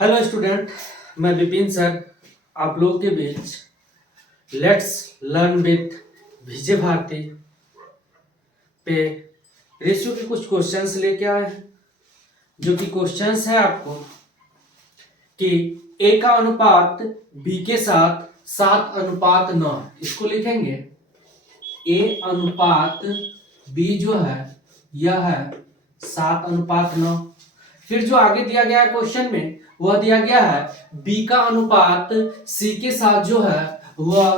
Hello student, मैं Vipin sir आप लोगों के बीच लेट्स लर्न विथ विजय भारती पे रेशियो के कुछ क्वेश्चंस लेके आए हैं। जो कि क्वेश्चंस है आपको कि ए का अनुपात बी के साथ 7:9 है। इसको लिखेंगे ए अनुपात बी जो है यह है 7:9। फिर जो आगे दिया गया है क्वेश्चन में वह दिया गया है बी का अनुपात सी के साथ जो है वह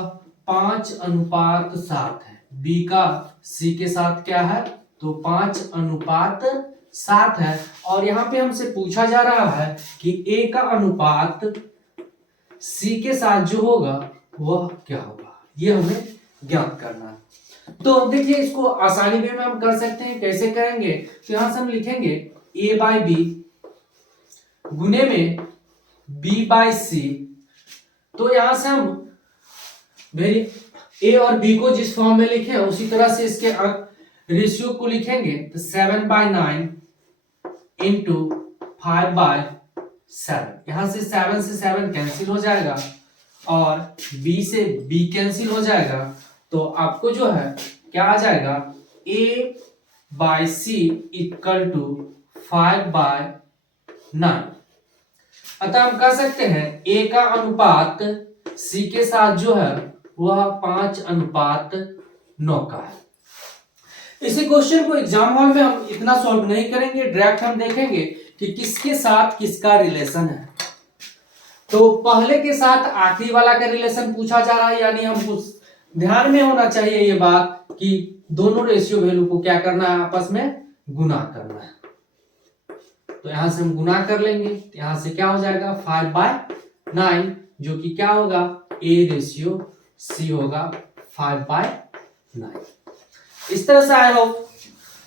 5:7 है। बी का सी के साथ क्या है तो 5:7 है। और यहाँ पे हमसे पूछा जा रहा है कि ए का अनुपात सी के साथ जो होगा वह क्या होगा, ये हमें ज्ञात करना है। तो देखिए इसको आसानी वे में हम कर सकते हैं। कैसे करेंगे तो यहां से हम लिखेंगे ए बाई बी गुने में बी बाई सी। तो यहां से हम ए और बी को जिस फॉर्म में लिखे उसी तरह से इसके रेशियो को लिखेंगे तो 7/9 इंटू 5/7। यहां से 7 से 7 कैंसिल हो जाएगा और b से b कैंसिल हो जाएगा। तो आपको जो है क्या आ जाएगा a by C equal to 5/9। अतः हम कह सकते हैं a का अनुपात c के साथ जो है वह 5:9 का है। इसी क्वेश्चन को एग्जाम हॉल में हम इतना सॉल्व नहीं करेंगे, डायरेक्ट हम देखेंगे कि किसके साथ किसका रिलेशन है। तो पहले के साथ आखिरी वाला का रिलेशन पूछा जा रहा है, यानी हमको ध्यान में होना चाहिए ये बात कि दोनों रेशियो वैल्यू को क्या करना है, आपस में गुना करना है। तो यहां से हम गुना कर लेंगे, यहां से क्या हो जाएगा 5/9 जो कि क्या होगा a रेशियो c होगा 5/9। इस तरह से आई होप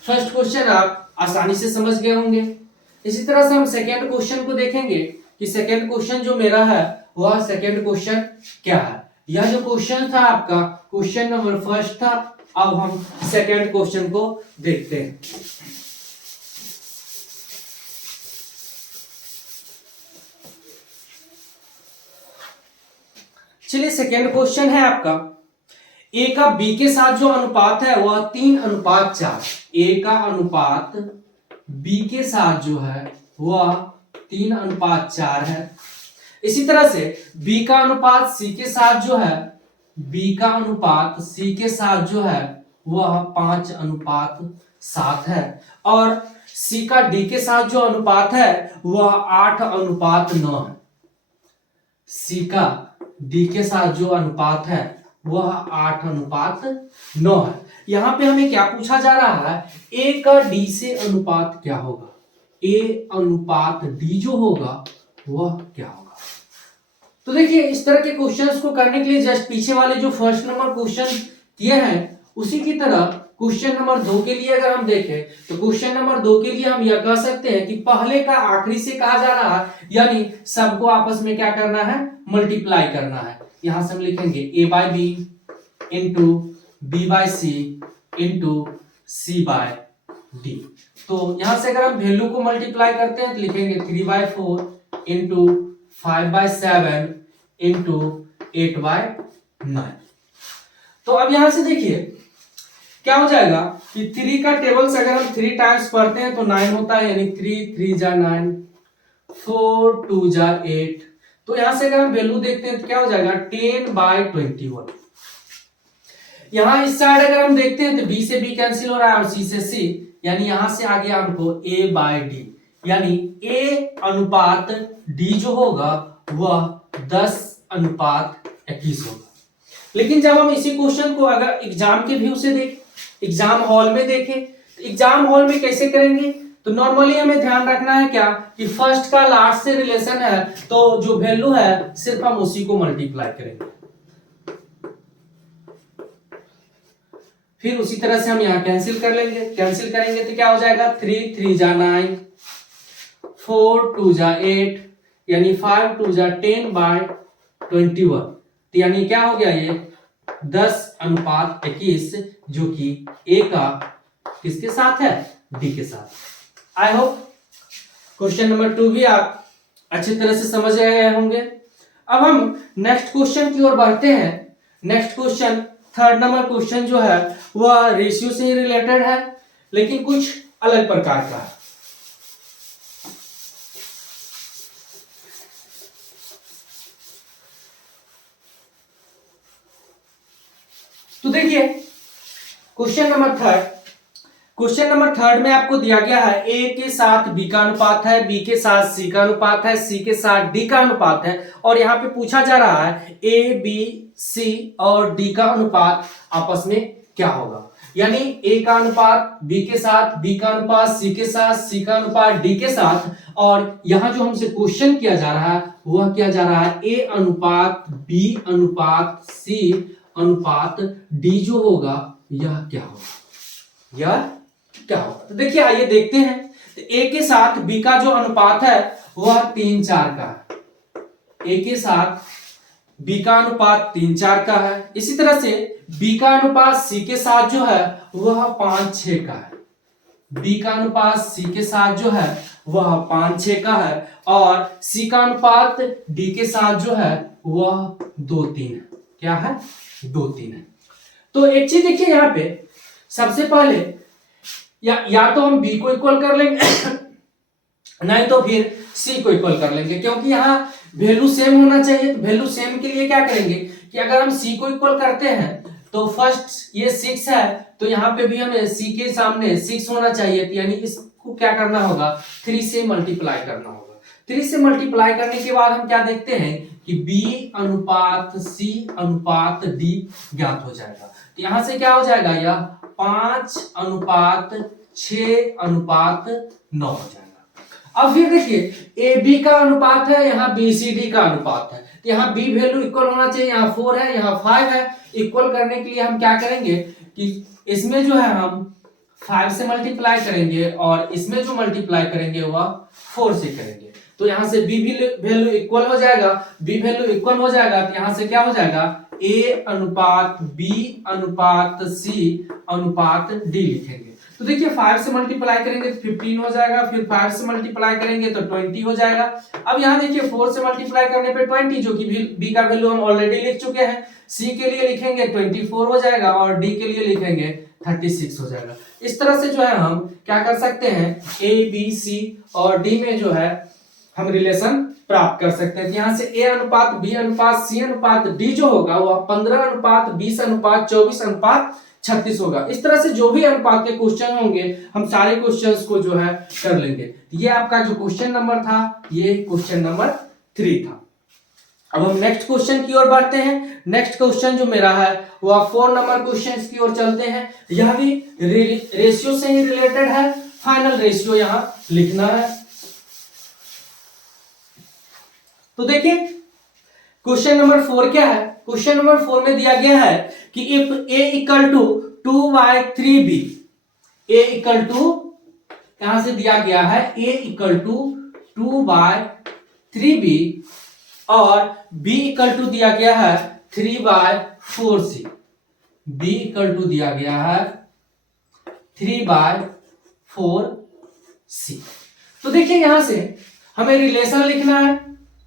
फर्स्ट क्वेश्चन आप आसानी से समझ गए होंगे। इसी तरह से हम सेकेंड क्वेश्चन को देखेंगे कि सेकेंड क्वेश्चन जो मेरा है वह सेकेंड क्वेश्चन क्या है। यह जो क्वेश्चन था आपका क्वेश्चन नंबर फर्स्ट था। अब हम सेकेंड क्वेश्चन को देखते हैं। चलिए सेकेंड क्वेश्चन है आपका ए का बी के साथ जो अनुपात है वह 3:4। ए का अनुपात बी के साथ जो है वह 3:4 है। इसी तरह से बी का अनुपात सी के साथ जो है बी का अनुपात सी के साथ जो है वह 5:7 है। और सी का डी के साथ जो अनुपात है वह 8:9 है। सी का डी के साथ जो अनुपात है वह 8:9 है। यहां पे हमें क्या पूछा जा रहा है ए का डी से अनुपात क्या होगा, ए अनुपात डी जो होगा वह क्या होगा। तो देखिए इस तरह के क्वेश्चंस को करने के लिए जस्ट पीछे वाले जो फर्स्ट नंबर क्वेश्चन किए हैं उसी की तरह क्वेश्चन नंबर 2 के लिए अगर हम देखें तो क्वेश्चन नंबर 2 के लिए हम यह कह सकते हैं कि पहले का आखिरी से कहा जा रहा है, यानी सबको आपस में क्या करना है मल्टीप्लाई करना है। यहां से हम लिखेंगे a by B into B by C into C by D. तो यहां से अगर हम वैल्यू को मल्टीप्लाई करते हैं तो लिखेंगे 3/4 इंटू 5/7 इंटू 8/9। तो अब यहां से देखिए क्या हो जाएगा कि 3 का टेबल से अगर हम 3 टाइम्स पढ़ते हैं तो 9 होता है, यानी 3 3 जा 9 4 2 जा 8। तो यहां से अगर हम वैल्यू देखते हैं तो क्या हो जाएगा 10/21। यहां इस साइड अगर हम देखते हैं तो b से b कैंसिल हो रहा है और c से c, यानी यहां से आ गया हमको a बाई डी, यानी a अनुपात d जो होगा वह 10:21 होगा। लेकिन जब हम इसी क्वेश्चन को अगर एग्जाम के व्यू से देखें, एग्जाम हॉल में देखें तो एग्जाम हॉल में कैसे करेंगे तो नॉर्मली हमें ध्यान रखना है क्या कि फर्स्ट का लास्ट से रिलेशन है तो जो वैल्यू है सिर्फ हम उसी को मल्टीप्लाई करेंगे। फिर उसी तरह से हम यहां कैंसिल कर लेंगे, कैंसिल करेंगे तो क्या हो जाएगा 3 3 जा 9 4 2 जा 8, यानी 5 2 जा 10/21। तो यानी क्या हो गया ये 10:21 जो कि ए का किसके साथ है डी के साथ। आई होप क्वेश्चन नंबर 2 भी आप अच्छी तरह से समझ गए होंगे। अब हम नेक्स्ट क्वेश्चन की ओर बढ़ते हैं। Next question, third number question जो है वह रेशियो से ही रिलेटेड है, लेकिन कुछ अलग प्रकार का है। तो देखिए क्वेश्चन नंबर थर्ड में आपको दिया गया है ए के साथ बी का अनुपात है, बी के साथ सी का अनुपात है, सी के साथ डी का अनुपात है, और यहाँ पे पूछा जा रहा है ए बी सी और डी का अनुपात आपस में क्या होगा। यानी ए का अनुपात बी के साथ, बी का अनुपात सी के साथ, सी का अनुपात डी के साथ, और यहाँ जो हमसे क्वेश्चन किया जा रहा है वह किया जा रहा है ए अनुपात बी अनुपात सी अनुपात डी जो होगा यह क्या होगा, यह क्या होगा। तो देखिए आइए देखते हैं। तो ए के साथ बी का जो अनुपात है वह 3:4 का है। ए के साथ बी का अनुपात 3:4 का है। इसी तरह से बी का अनुपात सी के साथ जो है वह 5:6 का है। बी का अनुपात सी के साथ जो है वह 5:6 का है, और सी का अनुपात डी के साथ जो है वह 2:3 है। क्या है? 2:3 है। तो एक चीज देखिए यहाँ पे, सबसे पहले या तो हम बी को इक्वल कर लेंगे नहीं तो फिर सी को इक्वल कर लेंगे, क्योंकि यहाँ वैल्यू सेम होना चाहिए। तो वैल्यू सेम के लिए क्या करेंगे कि अगर हम सी को इक्वल करते हैं तो फर्स्ट ये 6 है, तो यहाँ पे भी हमें सी के सामने 6 होना चाहिए, यानी इसको क्या करना होगा, 3 से मल्टीप्लाई करना होगा। 3 से मल्टीप्लाई करने के बाद हम क्या देखते हैं कि बी अनुपात सी अनुपात डी ज्ञात हो जाएगा। तो यहां से क्या हो जाएगा, यह 5:6:9 हो जाएगा। अब फिर देखिए ए बी का अनुपात है, यहाँ बी सी डी का अनुपात है, तो यहाँ बी वैल्यू इक्वल होना चाहिए, यहाँ 4 है यहाँ 5 है। इक्वल करने के लिए हम क्या करेंगे कि इसमें जो है हम 5 से मल्टीप्लाई करेंगे और इसमें जो मल्टीप्लाई करेंगे वह 4 से करेंगे। तो यहाँ से बी वैल्यू इक्वल हो जाएगा, बी वैल्यू इक्वल हो जाएगा, तो यहाँ से क्या हो जाएगा, ए अनुपात बी अनुपात सी अनुपात डी लिखेंगे। तो देखिए 5 से मल्टीप्लाई करेंगे तो 15 हो जाएगा, फिर 5 से मल्टीप्लाई करेंगे तो 20 हो जाएगा। अब यहाँ देखिए 4 से मल्टीप्लाई करने पे 20, जो कि बी का वैल्यू हम ऑलरेडी लिख चुके हैं। सी के लिए लिखेंगे 24 हो जाएगा और डी के लिए लिखेंगे 36 हो जाएगा। इस तरह से जो है हम क्या कर सकते हैं, ए बी सी और डी में जो है हम रिलेशन प्राप्त कर सकते हैं। यहाँ से ए अनुपात बी अनुपात सी अनुपात डी जो होगा वह 15:20:24:36 होगा। इस तरह से जो भी अनुपात के क्वेश्चन होंगे हम सारे क्वेश्चंस को जो है कर लेंगे। ये आपका जो क्वेश्चन नंबर था ये क्वेश्चन नंबर 3 था। अब हम नेक्स्ट क्वेश्चन की ओर बढ़ते हैं। नेक्स्ट क्वेश्चन जो मेरा है वह 4 नंबर क्वेश्चन की ओर चलते हैं। यह भी रेशियो से ही रिलेटेड है। फाइनल रेशियो यहाँ लिखना है। तो देखिए क्वेश्चन नंबर 4 क्या है। क्वेश्चन नंबर 4 में दिया गया है कि if a equal to 2/3b, a equal to, यहां से दिया गया है a इक्वल टू 2/3b और b इक्वल टू दिया गया है 3/4c, b इक्वल टू दिया गया है 3/4c। तो देखिए यहां से हमें रिलेशन लिखना है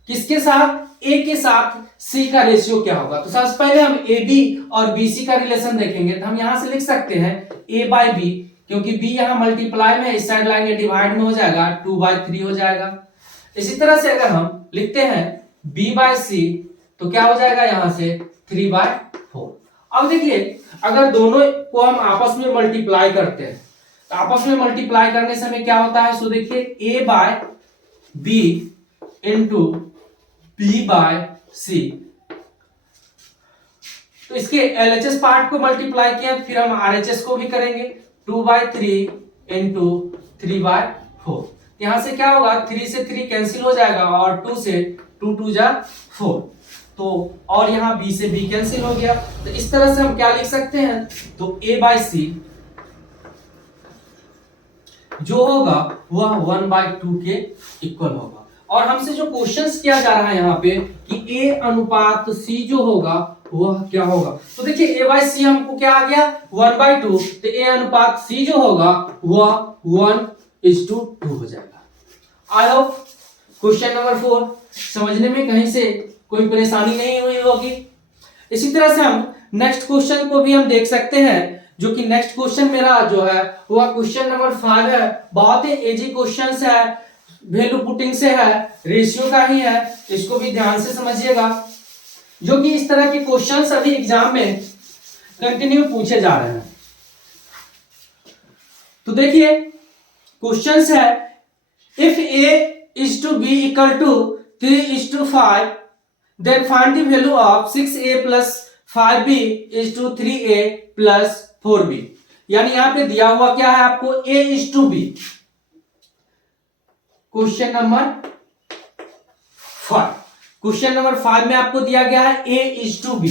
किसके साथ, ए के साथ सी का रेशियो क्या होगा। तो सबसे पहले हम ए बी और बी सी का रिलेशन देखेंगे। तो हम यहां से लिख सकते हैं ए बाय बी, क्योंकि बी यहां मल्टीप्लाई में इस साइड लाएंगे डिवाइड में हो जाएगा 2/3 हो जाएगा। इसी तरह से अगर हम लिखते हैं बी बाय सी तो क्या हो जाएगा यहां से 3/4। अब देखिए अगर दोनों को हम आपस में मल्टीप्लाई करते हैं तो आपस में मल्टीप्लाई करने से हमें क्या होता है, सो देखिए A by B into B by C. तो इसके एलएचएस पार्ट को मल्टीप्लाई किया फिर हम आरएचएस को भी करेंगे 2/3 इंटू 3/4। यहां से क्या होगा 3 से 3 कैंसिल हो जाएगा और 2 से 2 2 जा 4, तो और यहां b से b कैंसिल हो गया। तो इस तरह से हम क्या लिख सकते हैं, तो a बाय सी जो होगा वह 1/2 के इक्वल होगा। और हमसे जो क्वेश्चंस किया जा रहा है यहाँ पे कि a अनुपात c जो होगा वह क्या होगा। तो देखिए a बाय सी हमको क्या आ गया 1/2, तो a अनुपात c जो होगा वह 1:2 हो जाएगा। आई होप क्वेश्चन नंबर 4 समझने में कहीं से कोई परेशानी नहीं हुई होगी। इसी तरह से हम नेक्स्ट क्वेश्चन को भी हम देख सकते हैं, जो कि नेक्स्ट क्वेश्चन मेरा जो है वह क्वेश्चन नंबर 5 है। बहुत ही इजी क्वेश्चन है, वैल्यू पुटिंग से है, रेशियो का ही है, इसको भी ध्यान से समझिएगा। जो कि इस तरह के क्वेश्चंस अभी एग्जाम में कंटिन्यू पूछे जा रहे हैं। तो देखिए क्वेश्चंस है, if a is to b equal to 3:5 then find the value of 6a plus 5b is to 3a plus 4b। यानी यहां पे दिया हुआ क्या है आपको, a is to b। Question number 5, question number 5 में आपको दिया गया है a is to b,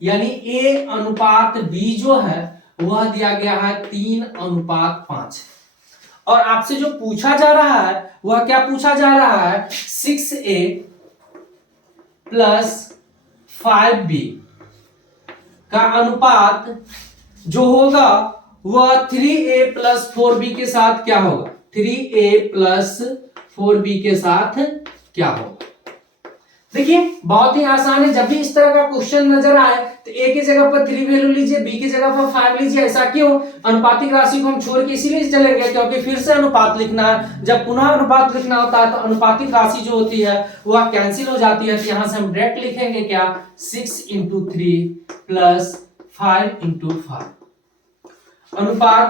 यानी a अनुपात b जो है वह दिया गया है 3:5। और आपसे जो पूछा जा रहा है वह क्या पूछा जा रहा है, 6a प्लस 5b का अनुपात जो होगा वह 3a प्लस 4b के साथ क्या होगा, 3a प्लस 4b के साथ क्या होगा। देखिए बहुत ही आसान है, जब भी इस तरह का क्वेश्चन नजर आए तो a की जगह पर 3 वैल्यू लीजिए, b की जगह पर 5 लीजिए। ऐसा क्यों, अनुपातिक राशि को हम छोड़ के इसीलिए चलेंगे क्योंकि फिर से अनुपात लिखना है। जब पुनः अनुपात लिखना होता है तो अनुपातिक राशि जो होती है वह कैंसिल हो जाती है। तो यहां से हम डायरेक्ट लिखेंगे क्या, 6 × 3 प्लस 5 × 5 अनुपात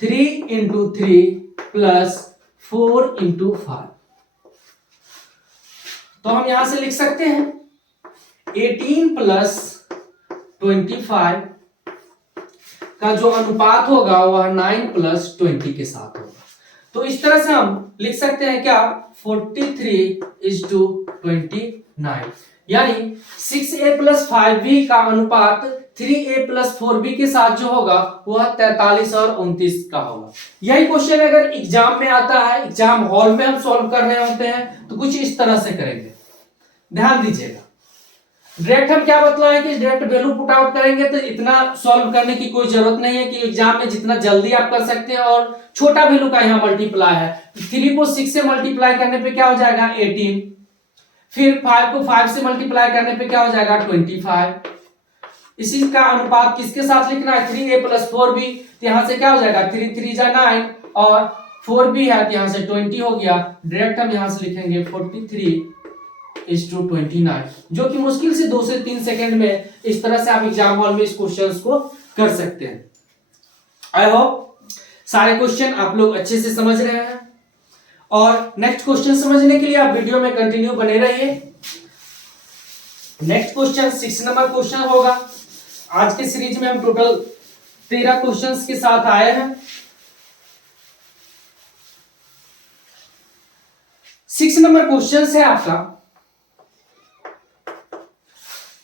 3 × 3 प्लस 4 × 5। तो हम यहां से लिख सकते हैं 18 प्लस 25 का जो अनुपात होगा वह 9 प्लस 20 के साथ होगा। तो इस तरह से हम लिख सकते हैं क्या, 43:29, यानी 6a प्लस 5b का अनुपात 3a प्लस 4b के साथ जो होगा वह 43 और 29 का होगा। यही क्वेश्चन अगर एग्जाम में आता है, एग्जाम हॉल में हम सॉल्व कर रहे होते हैं तो कुछ इस तरह से करेंगे, ध्यान दीजिएगा। डायरेक्ट हम क्या बतलाए कि डायरेक्ट वैल्यू पुट आउट करेंगे तो इतना सॉल्व करने की कोई जरूरत नहीं है, कि एग्जाम में जितना जल्दी आप कर सकते हैं। और छोटा वैल्यू का यहाँ मल्टीप्लाई है, 3 को 6 से मल्टीप्लाई करने पे क्या हो जाएगा 18, फिर 5 को 5 से मल्टीप्लाई करने पे क्या हो जाएगा 25। इसी का अनुपात किसके साथ लिखना है, 3a प्लस 4b। तो यहां से क्या हो जाएगा 3 3 जा 9 और 4b है तो यहां से 20 हो गया। डायरेक्ट हम यहां से लिखेंगे 43:29, जो कि मुश्किल से 2 से 3 सेकंड में इस तरह से आप एग्जाम हॉल में इस क्वेश्चंस को कर सकते हैं। आई होप सारे क्वेश्चन आप लोग अच्छे से समझ रहे हैं। और नेक्स्ट क्वेश्चन समझने के लिए आप वीडियो में कंटिन्यू बने रहिए। नेक्स्ट क्वेश्चन 6 नंबर क्वेश्चन होगा। आज के सीरीज में हम टोटल 13 क्वेश्चंस के साथ आए हैं। 6 नंबर क्वेश्चन है आपका।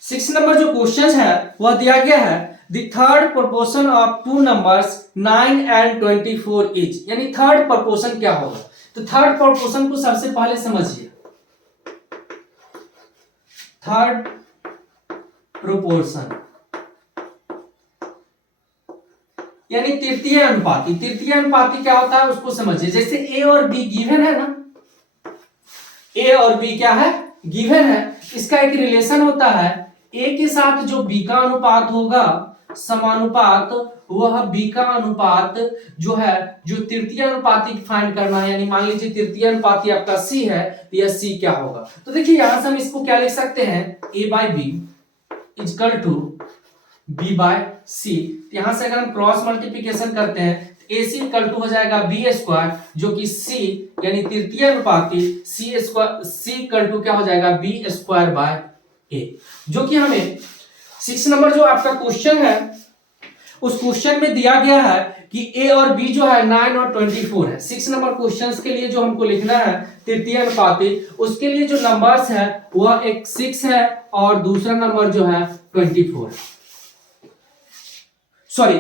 6 नंबर जो क्वेश्चन है वह दिया गया है, the third proportion of two numbers 9 and 24 is, यानी थर्ड प्रोपोर्शन क्या होगा। तो थर्ड प्रोपोर्शन को सबसे पहले समझिए। थर्ड प्रोपोर्शन यानी तृतीय अनुपाती। तृतीय अनुपाती क्या होता है उसको समझिए। जैसे a और b गिवन है ना, a और b क्या है, गिवन है। इसका एक रिलेशन होता है, a के साथ जो b का अनुपात होगा समानुपात, वह b का अनुपात जो है, जो तृतीय अनुपाती फाइंड करना है। यानी मान लीजिए तृतीय अनुपाती आपका c है तो यह c क्या होगा। तो देखिए यहां से हम इसको क्या लिख सकते हैं, a/b इक्वल टू b/c। यहां से अगर हम क्रॉस मल्टीप्लिकेशन करते हैं तो ac इक्वल टू हो जाएगा b², जो कि c यानी तृतीय अनुपाती c इक्वल टू क्या हो जाएगा b²/a। जो कि हमें 6 नंबर जो आपका क्वेश्चन है उस क्वेश्चन में दिया गया है कि a और b जो है 9 और 24 है। 6 नंबर क्वेश्चंस के लिए जो हमको लिखना है तृतीय अनुपाती, उसके लिए जो नंबर्स है वह एक 6 है और दूसरा नंबर जो है 24 है। सॉरी,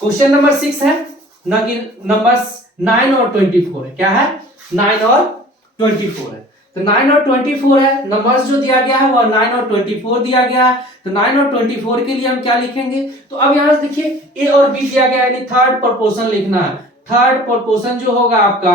क्वेश्चन नंबर 6 है ना कि नंबर्स 9 और 24 है। क्या है, 9 और 24 है। तो 9 और 24 है, नंबर्स जो दिया गया है वह 9 और 24 दिया गया है। तो 9 और 24 के लिए हम क्या लिखेंगे, तो अब यहां से देखिए a और b दिया गया है, यानी थर्ड प्रोपोर्शन लिखना है। थर्ड प्रोपोर्शन जो होगा आपका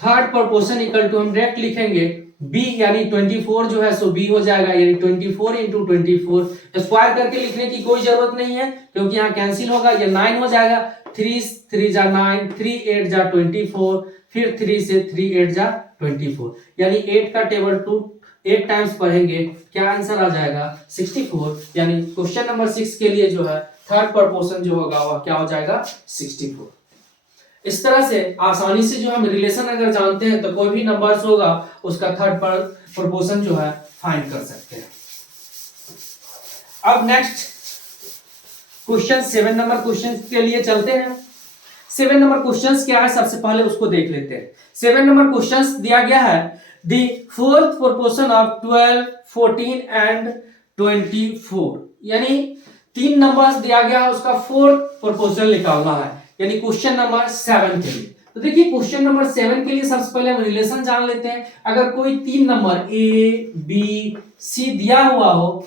थर्ड प्रोपोर्शन इक्वल टू हम डायरेक्ट लिखेंगे b यानी 24 जो है सो b हो जाएगा, यानी 24 इंटू 24। स्क्वायर करके लिखने की कोई जरूरत नहीं है क्योंकि यहाँ कैंसिल होगा, ये 9 हो जाएगा। 3 3 जा 9, 3 8 जा 24, फिर 3 से 3 8 जा 24, यानी 8 का टेबल 8 टाइम्स पढ़ेंगे, क्या आंसर आ जाएगा 64। यानी क्वेश्चन नंबर 6 के लिए जो है थर्ड प्रोपोर्शन जो होगा वह क्या हो जाएगा 64। इस तरह से आसानी से जो हम रिलेशन अगर जानते हैं तो कोई भी नंबर्स होगा उसका थर्ड प्रोपोर्शन जो है फाइंड कर सकते हैं। अब नेक्स्ट क्वेश्चन 7 नंबर क्वेश्चन के लिए चलते हैं। 7 नंबर क्वेश्चन क्या है सबसे पहले उसको देख लेते हैं। 7 नंबर क्वेश्चन दिया गया है the fourth proportion of 12, 14 and 24, यानी 3 नंबर्स दिया गया है उसका फोर्थ प्रोपोर्शन निकालना है, यानी क्वेश्चन नंबर 7 के लिए। तो देखिए क्वेश्चन नंबर 7 के लिए सबसे पहले हम रिलेशन जान लेते हैं। अगर कोई 3 नंबर ए बी सी दिया हुआ हो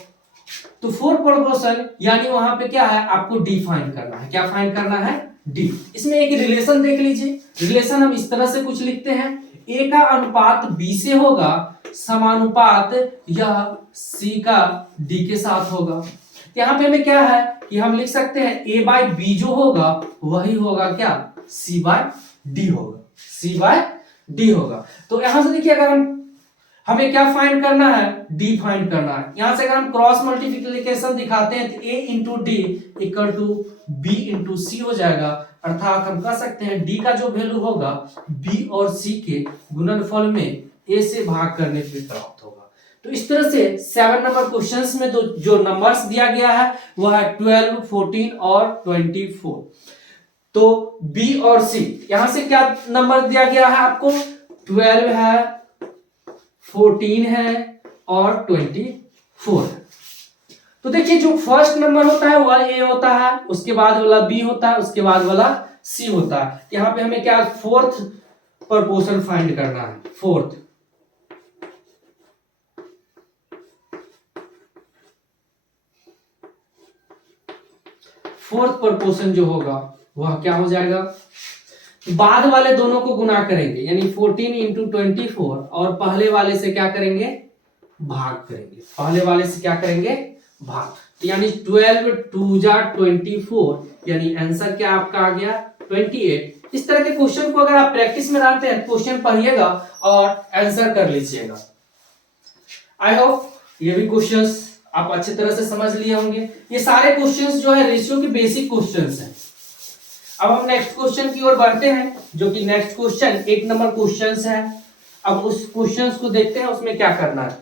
तो फोर्थ प्रोपोर्शन यानी वहां पे क्या है आपको डी फाइंड करना है। क्या फाइंड करना है? डी। इसमें एक रिलेशन देख लीजिए। रिलेशन हम इस तरह से कुछ लिखते हैं, ए का अनुपात बी से होगा समानुपात यह सी का डी के साथ होगा। यहाँ पे हमें क्या है कि हम लिख सकते हैं a बाय बी जो होगा वही होगा क्या c बाय डी होगा, c बाय डी होगा। तो यहां से देखिए अगर हमें क्या फाइंड करना है? d फाइंड करना है। यहां से अगर हम क्रॉस मल्टीप्लिकेशन दिखाते हैं तो a into D equal to b into C हो जाएगा, अर्थात हम कह सकते हैं d का जो वैल्यू होगा b और c के गुणनफल में a से भाग करने पे प्राप्त होगा। तो इस तरह से 7 नंबर क्वेश्चंस में तो जो नंबर्स दिया गया है वह है 12, 14 और 24। तो B और C, यहां से क्या नंबर दिया गया है आपको? 12 है, 14 है और 24 है। तो देखिए जो फर्स्ट नंबर होता है वह A होता है, उसके बाद वाला B होता है, उसके बाद वाला C होता है। यहां पे हमें क्या फोर्थ प्रोपोर्शन फाइंड करना है। फोर्थ प्रोपोर्शन जो होगा वह क्या हो जाएगा? बाद वाले दोनों को गुना करेंगे, यानी 14 इंटू 24 और पहले वाले से क्या करेंगे? भाग करेंगे। पहले वाले से क्या करेंगे? भाग। तो यानी 12 2 जा 24, यानी आंसर क्या आपका आ गया 28। इस तरह के क्वेश्चन को अगर आप प्रैक्टिस में लाते हैं क्वेश्चन पढ़िएगा और आंसर कर लीजिएगा। आई होप ये भी क्वेश्चंस आप अच्छी तरह से समझ लिए होंगे। ये सारे क्वेश्चंस जो है रेशियो के बेसिक क्वेश्चंस हैं। अब हम नेक्स्ट क्वेश्चन की ओर बढ़ते हैं, जो कि नेक्स्ट क्वेश्चन 1 नंबर क्वेश्चंस है। अब उस क्वेश्चंस को देखते हैं उसमें क्या करना है।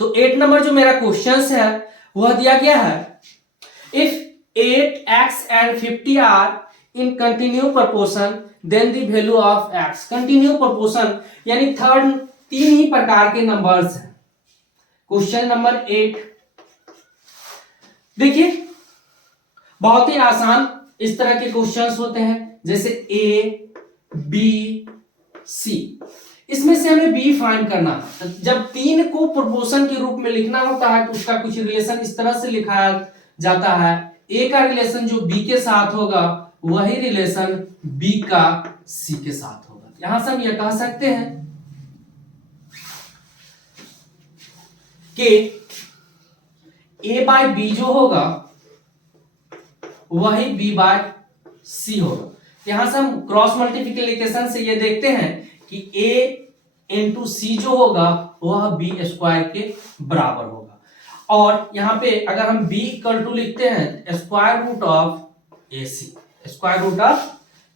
तो 8 नंबर जो मेरा क्वेश्चंस है वह दिया गया है if 8x and 50 are in continue proportion then the value of x। Continue proportion यानी थर्ड 3 ही प्रकार के नंबर्स हैं। क्वेश्चन नंबर 8 देखिए बहुत ही आसान इस तरह के क्वेश्चंस होते हैं, जैसे A B C। इसमें से हमें B फाइंड करना है। जब 3 को प्रोपोर्शन के रूप में लिखना होता है तो उसका कुछ रिलेशन इस तरह से लिखा जाता है। A का रिलेशन जो B के साथ होगा वही रिलेशन B का C के साथ होगा। यहां से हम यह कह सकते हैं कि A बाय बी जो होगा वही B बाय C होगा। यहां से हम क्रॉस मल्टीप्लिकेशन से ये देखते हैं कि A इंटू सी जो होगा वह B स्क्वायर के बराबर होगा। और यहां पे अगर हम B इक्वल टू लिखते हैं square root of AC, square root of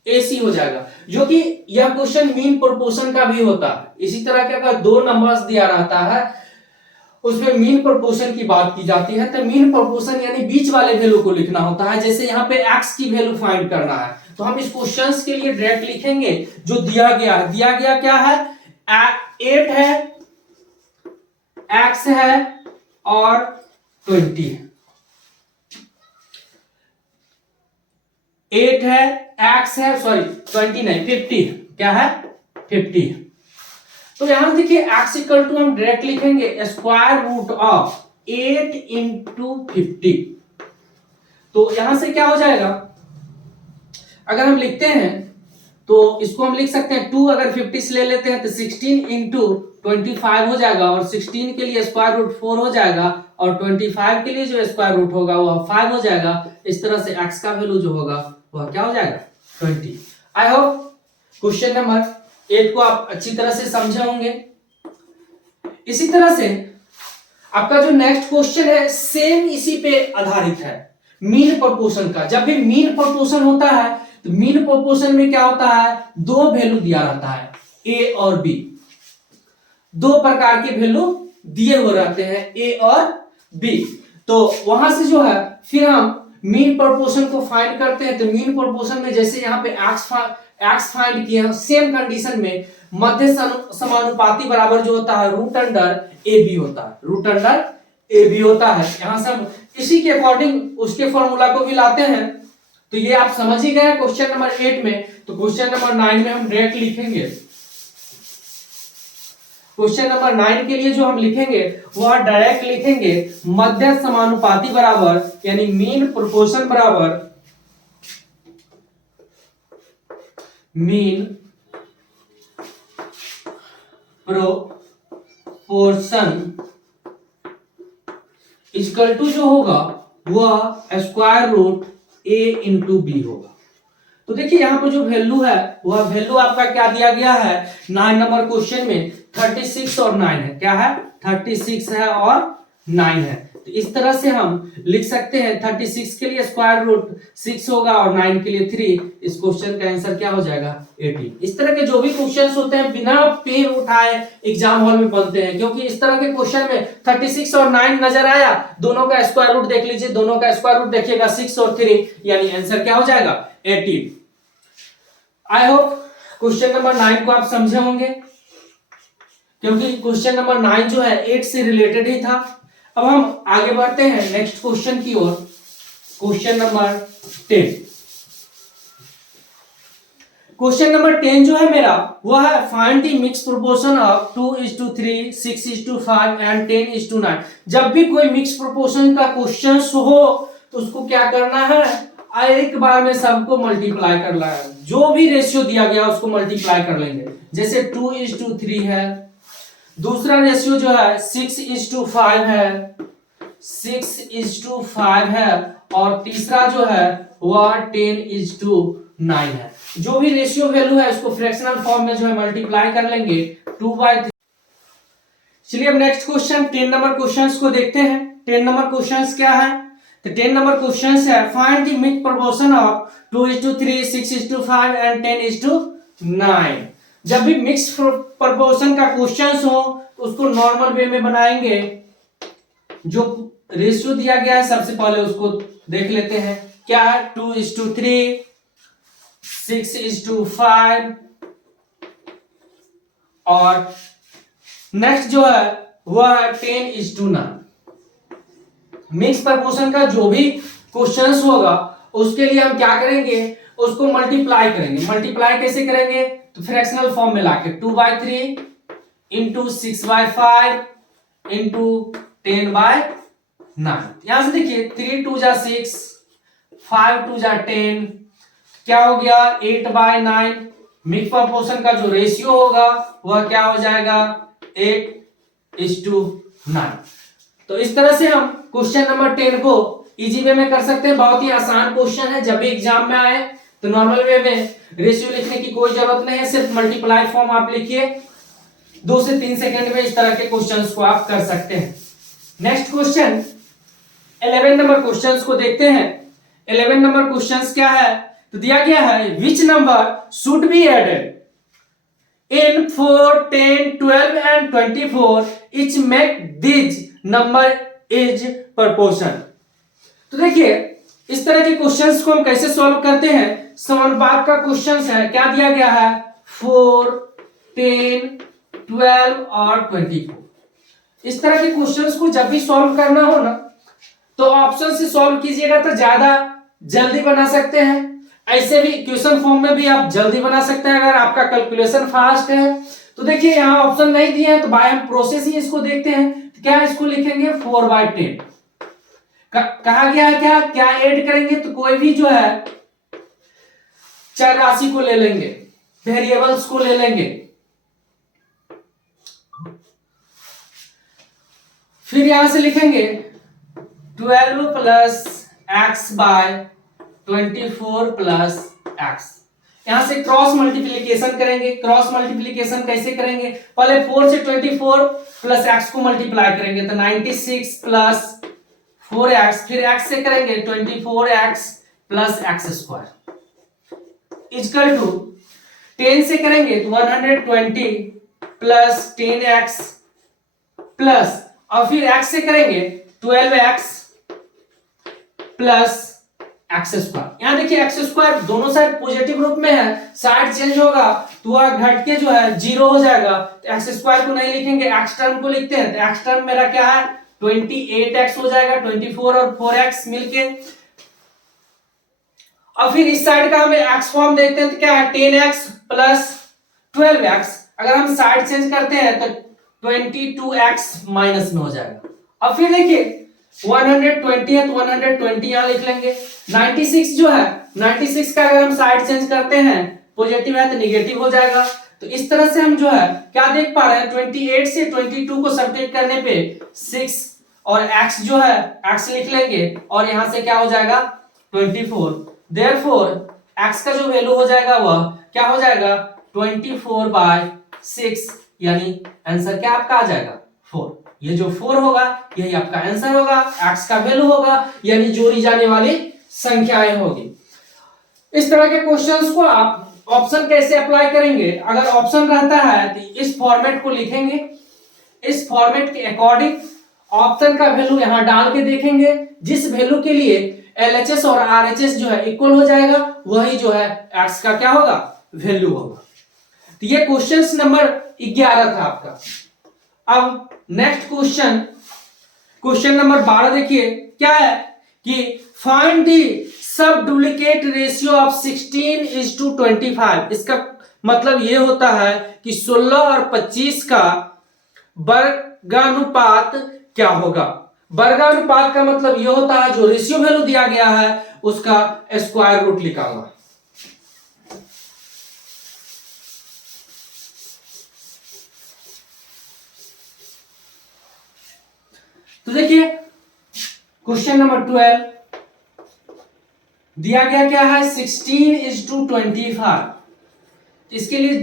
AC हो जाएगा, जो कि यह क्वेश्चन मीन प्रोपोर्शन का भी होता है। इसी तरह के अगर 2 नंबर्स दिया रहता है उसमें मीन प्रोपोर्शन की बात की जाती है तो मीन प्रोपोर्शन यानी बीच वाले वैल्यू को लिखना होता है। जैसे यहाँ पे x की वैल्यू फाइंड करना है तो हम इस क्वेश्चंस के लिए डायरेक्ट लिखेंगे जो दिया गया है। दिया गया क्या है? 8 है, x है और 20 है। 8 है, x है, सॉरी 20 नहीं 50, क्या है 50। तो यहां देखिए x इक्वल टू हम डायरेक्ट लिखेंगे स्क्वायर रूट ऑफ 8 इंटू 50। तो यहां से क्या हो जाएगा, अगर हम लिखते हैं तो इसको हम लिख सकते हैं 2 अगर 50 से ले लेते हैं तो 16 इंटू 25 हो जाएगा, और 16 के लिए स्क्वायर रूट 4 हो जाएगा, और 25 के लिए जो स्क्वायर रूट होगा वह 5 हो जाएगा। इस तरह से x का वैल्यू जो होगा वह क्या हो जाएगा 20। आई होप क्वेश्चन नंबर 8 को आप अच्छी तरह से समझे होंगे। इसी तरह से आपका जो नेक्स्ट क्वेश्चन है सेम इसी पे आधारित है, मीन प्रोपोर्शन का। जब भी मीन प्रोपोर्शन होता है तो मीन प्रोपोर्शन में क्या होता है, दो वैल्यू दिया रहता है, ए और बी, दो प्रकार के वैल्यू दिए हुए रहते हैं, ए और बी। तो वहां से जो है फिर हम मीन प्रोपोर्शन को फाइंड करते हैं। तो मीन प्रोपोर्शन में जैसे यहाँ पे एक्स फाइंड किए हैं, सेम कंडीशन में मध्य समानुपाती बराबर जो होता है रूट अंडर ए बी होता है, रूट अंडर ए बी होता है। यहां से हम इसी के अकॉर्डिंग उसके फॉर्मूला को भी लाते हैं। तो ये आप समझ ही गए क्वेश्चन नंबर 8 में। तो क्वेश्चन नंबर 9 में हम डायरेक्ट लिखेंगे। क्वेश्चन नंबर 9 के लिए जो हम लिखेंगे वह डायरेक्ट लिखेंगे मध्य समानुपाती बराबर यानी मीन प्रोपोर्शन बराबर मीन प्रोपोर्शन इक्वल टू जो होगा वह स्क्वायर रूट ए इंटू बी होगा। तो देखिए यहाँ पर जो वैल्यू है वह वैल्यू आपका क्या दिया गया है 9 नंबर क्वेश्चन में 36 और 9 है। क्या है 36 है और 9 है। तो इस तरह से हम लिख सकते हैं 36 के लिए स्क्वायर रूट 6 होगा और 9 के लिए 3। इस क्वेश्चन का आंसर क्या हो जाएगा 18। इस तरह के जो भी क्वेश्चंस होते हैं बिना पेन उठाए एग्जाम हॉल में बनते हैं, क्योंकि इस तरह के क्वेश्चन में 36 और 9 नजर आया, दोनों का स्क्वायर रूट देख लीजिए, दोनों का स्क्वायर रूट देखिएगा 6 और 3, यानी आंसर क्या हो जाएगा 18। आई होप क्वेश्चन नंबर 9 को आप समझे होंगे, क्योंकि क्वेश्चन नंबर 9 जो है 8 से रिलेटेड ही था। अब हम आगे बढ़ते हैं नेक्स्ट क्वेश्चन की ओर। Question number 10। क्वेश्चन नंबर 10 जो है मेरा वह है find the mix proportion of 2:3, 6:5 and 10:9। जब भी कोई मिक्स प्रोपोर्शन का क्वेश्चन हो तो उसको क्या करना है, एक बार में सबको मल्टीप्लाई करना है। जो भी रेशियो दिया गया उसको मल्टीप्लाई कर लेंगे। जैसे 2:3 है, दूसरा रेशियो जो है 6:5 है, 6:5 है, और तीसरा जो है वह 10:9 है। जो भी रेशियो वैल्यू है उसको फ्रैक्शनल फॉर्म में जो है मल्टीप्लाई कर लेंगे 2/3। चलिए अब नेक्स्ट क्वेश्चन 10 नंबर क्वेश्चंस को देखते हैं। 10 नंबर क्वेश्चंस क्या है, तो 10 नंबर क्वेश्चंस है find the mix proportion of 2:3, 6:5 and 10:9। जब भी मिक्स प्रोपोर्शन का क्वेश्चंस हो तो उसको नॉर्मल वे में बनाएंगे। जो रेशियो दिया गया है सबसे पहले उसको देख लेते हैं। क्या है 2:3, 6:5 और नेक्स्ट जो है वह है 10:9। मिक्स प्रोपोर्शन का जो भी क्वेश्चंस होगा उसके लिए हम क्या करेंगे, उसको मल्टीप्लाई करेंगे। मल्टीप्लाई कैसे करेंगे, तो फ्रैक्शनल फॉर्म में लाके 2/3 इंटू 6/5 इंटू 10/9। यहां से देखिए 3 2 जा 6, 5 2 जा 10, क्या हो गया 8/9। मिक्स प्रोपोर्शन का जो रेशियो होगा वह क्या हो जाएगा 8:9। तो इस तरह से हम क्वेश्चन नंबर 10 को इजी वे में कर सकते हैं। बहुत ही आसान क्वेश्चन है। जब भी एग्जाम में आए तो नॉर्मल वे में रेशियो लिखने की कोई जरूरत नहीं है, सिर्फ मल्टीप्लाई फॉर्म आप लिखिए। 2 से 3 सेकंड में इस तरह के क्वेश्चंस को आप कर सकते हैं। नेक्स्ट क्वेश्चन 11 नंबर क्वेश्चंस को देखते हैं। 11 नंबर क्वेश्चंस क्या है, तो दिया गया है which number should be added in 4, 10, 12 and 24 each make this number is proportion। तो देखिए इस तरह के क्वेश्चंस को हम कैसे सॉल्व करते हैं। समानुपात का क्वेश्चंस है, क्या दिया गया है 4, 10, 12 और 24। इस तरह के क्वेश्चंस को जब भी सॉल्व करना हो ना तो ऑप्शन से सॉल्व कीजिएगा तो ज्यादा जल्दी बना सकते हैं। ऐसे भी क्वेश्चन फॉर्म में भी आप जल्दी बना सकते हैं अगर आपका कैलकुलेशन फास्ट है। तो देखिए यहाँ ऑप्शन नहीं दिए हैं तो बाय हम प्रोसेस ही इसको देखते हैं। तो क्या इसको लिखेंगे 4/10। कहा गया है क्या ऐड करेंगे, तो कोई भी जो है चर राशि को ले लेंगे। वेरिएबल्स को ले लेंगे। फिर यहां से लिखेंगे 12 plus X by 24 plus X. यहां से क्रॉस मल्टीप्लीकेशन करेंगे। क्रॉस मल्टीप्लीकेशन कैसे करेंगे? पहले 4 से 24 प्लस एक्स को मल्टीप्लाई करेंगे तो 96 प्लस 4x, फिर x से करेंगे 24x plus X square equal to 10 से करेंगे तो 120 प्लस 10x प्लस, और फिर x से करेंगे 12x प्लस एक्स स्क्वायर। यहां देखिए एक्स स्क्वायर दोनों साइड पॉजिटिव रूप में है, साइड चेंज होगा तो वह घट के जो है 0 हो जाएगा। तो एक्स स्क्वायर को नहीं लिखेंगे, एक्स टर्म को लिखते हैं। तो एक्स टर्म मेरा क्या है 28x हो जाएगा, 24 और 4x मिलके। और फिर इस साइड का हमें एक्स फॉर्म देखते हैं तो क्या है 10x प्लस 12x। अगर हम साइड चेंज करते हैं तो 22x माइनस में हो जाएगा। अब फिर देखिए 120 है तो 120 यहां लिख लेंगे। 96 जो है 96 का अगर हम साइड चेंज करते हैं पॉजिटिव है तो निगेटिव हो जाएगा। तो इस तरह से हम जो है क्या देख पा रहे हैं 28 से 22 को सब्ट्रैक्ट करने पे 6 और x जो है x लिख लेंगे और यहां से क्या हो जाएगा 24। देयरफॉर x का जो वैल्यू हो जाएगा वह क्या हो जाएगा 24/6, यानी आंसर क्या आपका आ जाएगा 4। ये जो 4 होगा यही आपका आंसर होगा, x का वैल्यू होगा, यानी जोड़ी जाने वाली संख्याएं होगी। इस तरह के क्वेश्चंस को आप ऑप्शन कैसे अप्लाई करेंगे? अगर ऑप्शन रहता है तो इस फॉर्मेट को लिखेंगे, इस फॉर्मेट के अकॉर्डिंग ऑप्शन का वैल्यू यहां डाल के देखेंगे। जिस वैल्यू के लिए LHS और RHS जो है इक्वल हो जाएगा वही जो है x का क्या होगा वैल्यू होगा। तो ये क्वेश्चन नंबर 11 था आपका। अब नेक्स्ट क्वेश्चन, क्वेश्चन नंबर 12 देखिए क्या है कि find the sub duplicate ratio of 16:25। इसका मतलब ये होता है कि 16 और 25 का वर्गानुपात क्या होगा। वर्गानुपात का मतलब ये होता है जो रेशियो वैल्यू दिया गया है उसका स्क्वायर रूट निकालना। तो देखिए क्वेश्चन नंबर 12 दिया गया क्या है 16:25। इसके लिए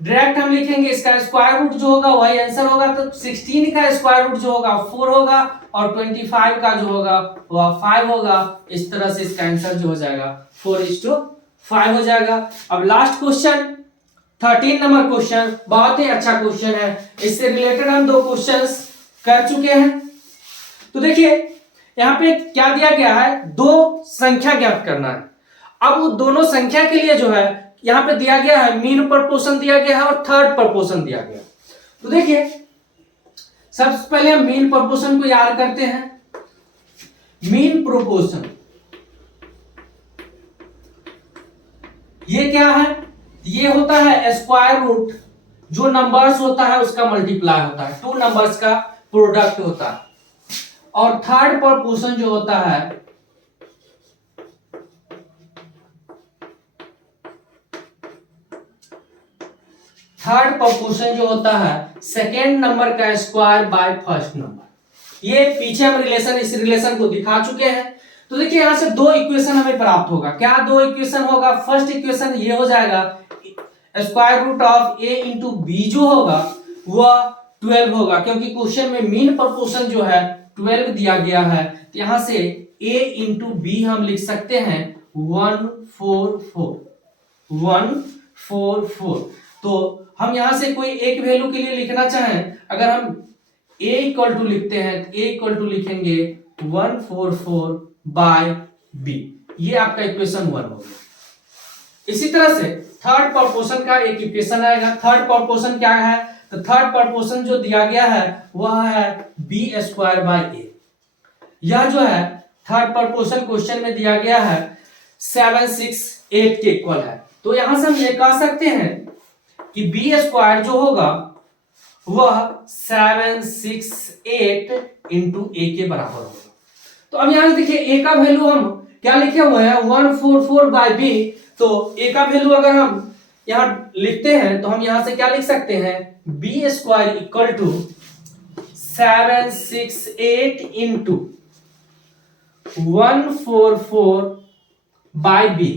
डायरेक्ट हम लिखेंगे इसका स्क्वायर रूट जो होगा वही आंसर होगा। तो 16 का स्क्वायर रूट जो होगा 4 होगा और 25 का जो होगा वह 5 होगा। इस तरह से इसका आंसर जो हो जाएगा 4:5 हो जाएगा। अब लास्ट क्वेश्चन 13 नंबर क्वेश्चन बहुत ही अच्छा क्वेश्चन है। इससे रिलेटेड हम 2 क्वेश्चंस कर चुके हैं। तो देखिए यहाँ पे क्या दिया गया है 2 संख्या ज्ञात करना है। अब वो दोनों संख्या के लिए जो है यहाँ पे दिया गया है मीन प्रोपोर्शन दिया गया है और थर्ड प्रोपोर्शन दिया गया है। तो देखिए सबसे पहले हम मीन प्रोपोर्शन को याद करते हैं। मीन प्रोपोर्शन ये क्या है, ये होता है स्क्वायर रूट जो नंबर्स होता है उसका मल्टीप्लाई होता है, 2 नंबर्स का प्रोडक्ट होता है। और थर्ड प्रोपोर्शन जो होता है थर्ड प्रोपोर्शन जो होता है सेकेंड नंबर का स्क्वायर बाय फर्स्ट नंबर। ये पीछे हम इस रिलेशन को दिखा चुके हैं। तो देखिए यहां से 2 इक्वेशन हमें प्राप्त होगा। क्या 2 इक्वेशन होगा? फर्स्ट इक्वेशन ये हो जाएगा square root of a into B जो होगा वह 12 होगा, क्योंकि क्वेश्चन में मीन प्रोपोर्शन जो है 12 दिया गया है। तो यहां से a इंटू बी हम लिख सकते हैं 144। तो हम यहां से कोई एक वैल्यू के लिए लिखना चाहें, अगर हम a इक्वल टू लिखते हैं तो a इक्वल टू लिखेंगे 144 बाय b। ये आपका इक्वेशन 1 हो गया। इसी तरह से थर्ड प्रोपोर्शन का एक इक्वेशन आएगा। थर्ड प्रोपोर्शन क्या है? तो थर्ड प्रोपोर्शन जो दिया गया है वह है बी स्क्वायर बाय ए। यह जो है थर्ड प्रोपोर्शन क्वेश्चन में दिया गया है 7, 6, 8 के इक्वल है। तो यहां से हम ये कह सकते हैं कि बी स्क्वायर जो होगा वह 7, 6, 8 इंटू ए के बराबर होगा। तो अब यहां से देखिए ए का वैल्यू हम क्या लिखे हुए हैं 144 बाय बी। तो ए का वैल्यू अगर हम यहाँ लिखते हैं तो हम यहां से क्या लिख सकते हैं, B square equal to 768 into 144 by B.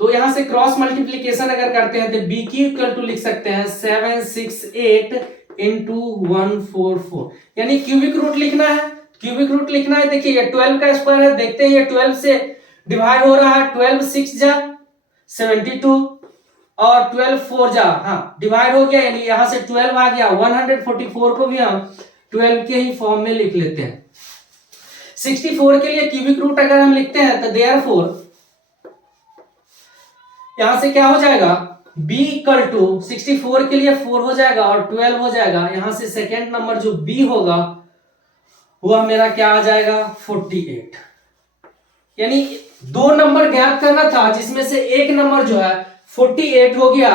तो यहां से क्रॉस मल्टीप्लीकेशन अगर करते हैं तो बी की इक्वल टू लिख सकते हैं 768 इंटू 144, यानी क्यूबिक रूट लिखना है। क्यूबिक रूट लिखना है, देखिए ये 12 का स्क्वायर है, देखते हैं ये 12 से डिवाइड हो रहा है, 12 6 जा 72 और 12 4 जा, हाँ डिवाइड हो गया, यानी यहां से 12 आ गया। 144 को भी हम 12 के ही फॉर्म में लिख लेते हैं। 64 के लिए क्यूबिक रूट अगर हम लिखते हैं तो देयरफॉर यहां से क्या हो जाएगा, b इक्वल टू 64 के लिए 4 हो जाएगा और 12 हो जाएगा, यहां से सेकेंड नंबर जो b होगा वह मेरा क्या आ जाएगा 48। यानी दो नंबर ज्ञात करना था जिसमें से एक नंबर जो है 48 हो गया।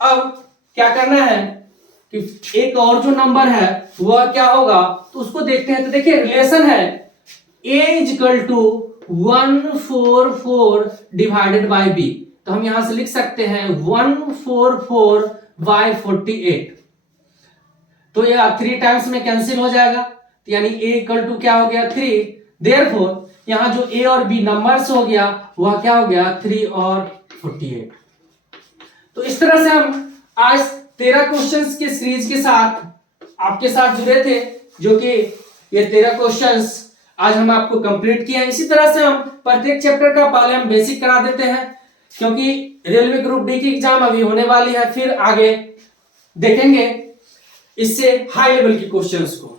अब क्या करना है कि एक और जो नंबर है वह क्या होगा, तो उसको देखते हैं। तो देखिए रिलेशन है a is equal to 144 divided by b, तो हम यहां से लिख सकते हैं 144 बाई 48। तो यह 3 टाइम्स में कैंसिल हो जाएगा, तो यानी a इक्वल टू क्या हो गया 3। देयरफॉर यहां जो a और b नंबर्स हो गया वह क्या हो गया 3 और 48। तो इस तरह से हम आज 13 क्वेश्चंस के सीरीज के साथ आपके साथ जुड़े थे, जो कि ये 13 क्वेश्चंस आज हम आपको कंप्लीट किए हैं। इसी तरह से हम प्रत्येक चैप्टर का पहले हम बेसिक करा देते हैं, क्योंकि रेलवे ग्रुप डी की एग्जाम अभी होने वाली है, फिर आगे देखेंगे इससे हाई लेवल की क्वेश्चंस को।